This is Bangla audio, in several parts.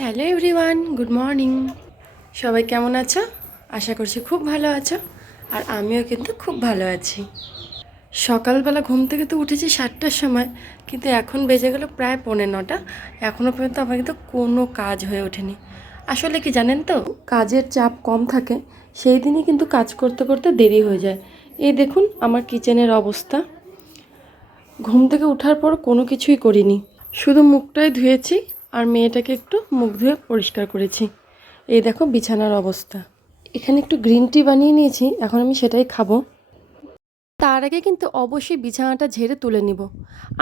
Hello everyone, good morning. সবাই কেমন আছো? আশা করছি খুব ভালো আছো। আর আমিও কিন্তু খুব ভালো আছি। সকালবেলা ঘুম থেকে তো উঠেছি 7টার সময়, কিন্তু এখন বেজে গেল প্রায় 8:45। এখনও পর্যন্ত আমার কিন্তু কোনো কাজ হয়ে ওঠেনি। আসলে কি জানেন তো, কাজের চাপ কম থাকে সেই দিনই কিন্তু কাজ করতে করতে দেরি হয়ে যায়। এই দেখুন আমার কিচেনের অবস্থা। ঘুম থেকে ওঠার পর কোনো কিছুই করিনি, শুধু মুখটাই ধুয়েছি আর মেয়েটাকে একটু মুখ ধুয়ে পরিষ্কার করেছি। এই দেখো বিছানার অবস্থা। এখানে একটু গ্রিন টি বানিয়ে নিয়েছি, এখন আমি সেটাই খাবো। তার আগে কিন্তু অবশ্যই বিছানাটা ঝেড়ে তুলে নিব।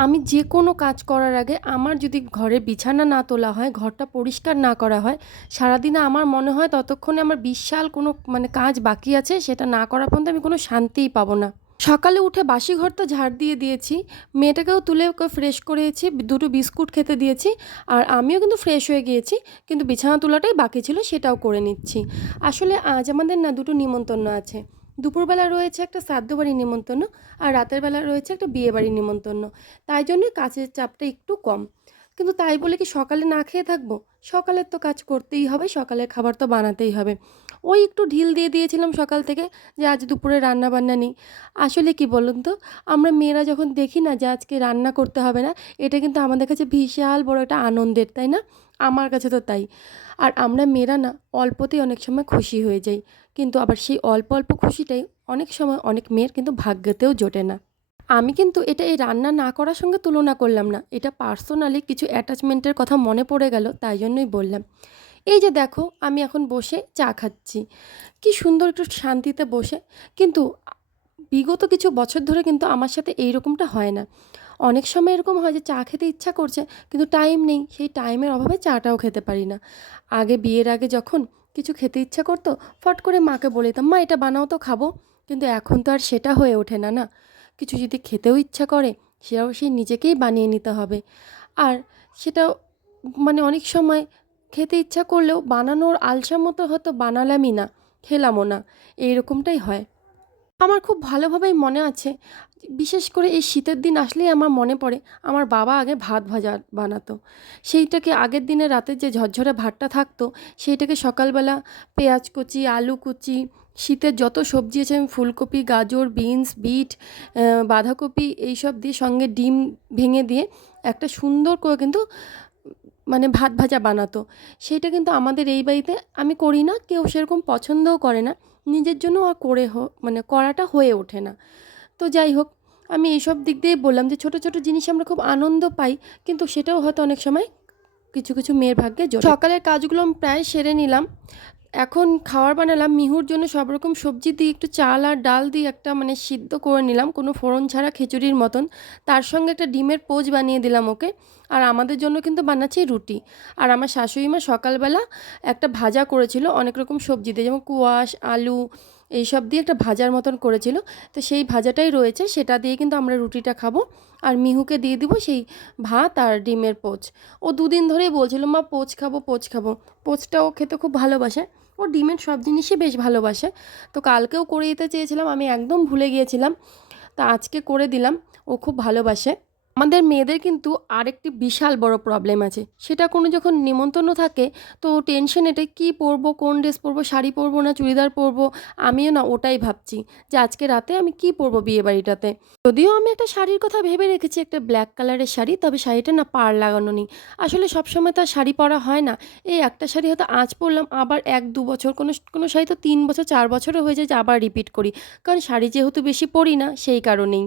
আমি যে কোনো কাজ করার আগে আমার যদি ঘরে বিছানা না তোলা হয়, ঘরটা পরিষ্কার না করা হয়, সারাদিনে আমার মনে হয় ততক্ষণে আমার বিশাল কোনো কাজ বাকি আছে, সেটা না করা পর্যন্ত আমি কোনো শান্তিই পাবো না। সকালে উঠে বাসি ঘর তো ঝাড় দিয়ে দিয়েছি, মেয়েটাকেও তুলে ওকে ফ্রেশ করেছি, দুটো বিস্কুট খেতে দিয়েছি, আর আমিও কিন্তু ফ্রেশ হয়ে গিয়েছি। কিন্তু বিছানা তোলাটাই বাকি ছিল, সেটাও করে নিচ্ছি। আসলে আজ আমাদের না দুটো নিমন্ত্রণ আছে। দুপুরবেলা রয়েছে একটা শ্রাদ্ধ বাড়ির নিমন্ত্রণ, আর রাতের বেলা রয়েছে একটা বিয়ে বাড়ির নিমন্ত্রণ। তাই জন্যই কাজের চাপটা একটু কম। কিন্তু তাই বলে কি সকালে না খেয়ে থাকবো? সকালের তো কাজ করতেই হবে, সকালের খাবার তো বানাতেই হবে। ওই একটু ঢিল দিয়ে দিয়েছিলাম সকাল থেকে যে আজ দুপুরে রান্না বান্না নেই। আসলে কি বলুন তো, আমরা মেয়েরা যখন দেখি না যে আজকে রান্না করতে হবে না, এটা কিন্তু আমাদের কাছে বিশাল বড় একটা আনন্দের, তাই না? আমার কাছে তো তাই। আর আমরা মেয়েরা না অল্পতেই অনেক সময় খুশি হয়ে যাই, কিন্তু আবার সেই অল্প অল্প খুশিটাই অনেক সময় অনেক মেয়ের কিন্তু ভাগ্যেতেও জোটে না। আমি কিন্তু এটা এই রান্না না করার সঙ্গে তুলনা করলাম না, এটা পার্সোনালি কিছু অ্যাটাচমেন্টের কথা মনে পড়ে গেল, তাই জন্যই বললাম। এই যে দেখো আমি এখন বসে চা খাচ্ছি, কি সুন্দর একটু শান্তিতে বসে। কিন্তু বিগত কিছু বছর ধরে কিন্তু আমার সাথে এই রকমটা হয় না। অনেক সময় এরকম হয় যে চা খেতে ইচ্ছা করছে, কিন্তু টাইম নেই, সেই টাইমের অভাবে চাটাও খেতে পারি না। আগে বিয়ের আগে যখন কিছু খেতে ইচ্ছা করতো, ফট করে মাকে বলে দিতাম, মা এটা বানাও তো খাবো। কিন্তু এখন তো আর সেটা হয়ে ওঠে না, না। কিছু যদি খেতেও ইচ্ছা করে, সেটাও সেই নিজেকেই বানিয়ে নিতে হবে। আর সেটাও অনেক সময় খেতে ইচ্ছা করলেও বানানোর আলসার মতো হয়তো বানালামই না, খেলামও না, এইরকমটাই হয়। আমার খুব ভালোভাবেই মনে আছে, বিশেষ করে এই শীতের দিন আসলেই আমার মনে পড়ে আমার বাবা আগে ভাত ভাজা বানাতো। সেইটাকে আগের দিনে রাতে যে ঝরঝরে ভাতটা থাকতো, সেইটাকে সকালবেলা পেঁয়াজ কুচি, আলু কুচি, শীতের যত সবজি আছে, আমি ফুলকপি, গাজর, বিনস, বিট, বাঁধাকপি এইসব দিয়ে সঙ্গে ডিম ভেঙে দিয়ে একটা সুন্দর করে কিন্তু ভাত ভাজা বানাতো। সেইটা কিন্তু আমাদের এই বাড়িতে আমি করি না, কেউ সেরকম পছন্দও করে না। নিজের জন্য আর করে করাটা হয়ে ওঠে না। তো যাই হোক, আমি এইসব দিক দিয়ে বললাম যে ছোটো ছোটো জিনিস আমরা খুব আনন্দ পাই, কিন্তু সেটাও হয়তো অনেক সময় কিছু কিছু মেয়ের ভাগ্যে জোটে। সকালের কাজগুলো আমি প্রায় সেরে নিলাম। এখন খাবার বানালাম মিহুর জন্য, সব রকম সবজি দিয়ে একটু চাল আর ডাল দিয়ে একটা সিদ্ধ করে নিলাম, কোনো ফোড়ন ছাড়া খিচুড়ির মতন। তার সঙ্গে একটা ডিমের পোচ বানিয়ে দিলাম ওকে। আর আমাদের জন্য কিন্তু বানাচ্ছি রুটি। আর আমার শাশুড়ি মা সকালবেলা একটা ভাজা করেছিল অনেক রকম সবজি দিয়ে, যেমন কুয়াশ, আলু, এইসব দিয়ে একটা ভাজার মতন করেছিল। তো সেই ভাজাটাই রয়েছে, সেটা দিয়ে কিন্তু আমরা রুটিটা খাবো। আর মিহুকে দিয়ে দিব সেই ভাত আর ডিমের পোচ। ও দুদিন ধরেই বলছিল, মা পোচ খাবো, পোচ খাবো। পোচটা ও খেতে খুব ভালোবাসে, ও ডিমের সব জিনিসই বেশ ভালোবাসে। তো কালকেও করে দিতে চেয়েছিলাম, আমি একদম ভুলে গিয়েছিলাম, তা আজকে করে দিলাম। ও খুব ভালোবাসে। আমাদের মেয়েদের কিন্তু আরেকটি বিশাল বড় প্রবলেম আছে, সেটা কোনো যখন নিমন্ত্রণ থাকে তো টেনশন, এটাই কী পরবো, কোন ড্রেস পরবো, শাড়ি পরবো না চুড়িদার পরবো। আমিও না ওটাই ভাবছি যে আজকে রাতে আমি কি পরবো বিয়ে বাড়িটাতে। যদিও আমি একটা শাড়ির কথা ভেবে রেখেছি, একটা ব্ল্যাক কালারের শাড়ি, তবে শাড়িটা না পাড় লাগানো নেই। আসলে সবসময় তো আর শাড়ি পরা হয় না। এই একটা শাড়ি হয়তো আজ পরলাম, আবার 1-2 বছর, কোনো কোনো শাড়ি তো 3 বছর 4 বছরও হয়ে যায় যে আবার রিপিট করি, কারণ শাড়ি যেহেতু বেশি পরি না সেই কারণেই।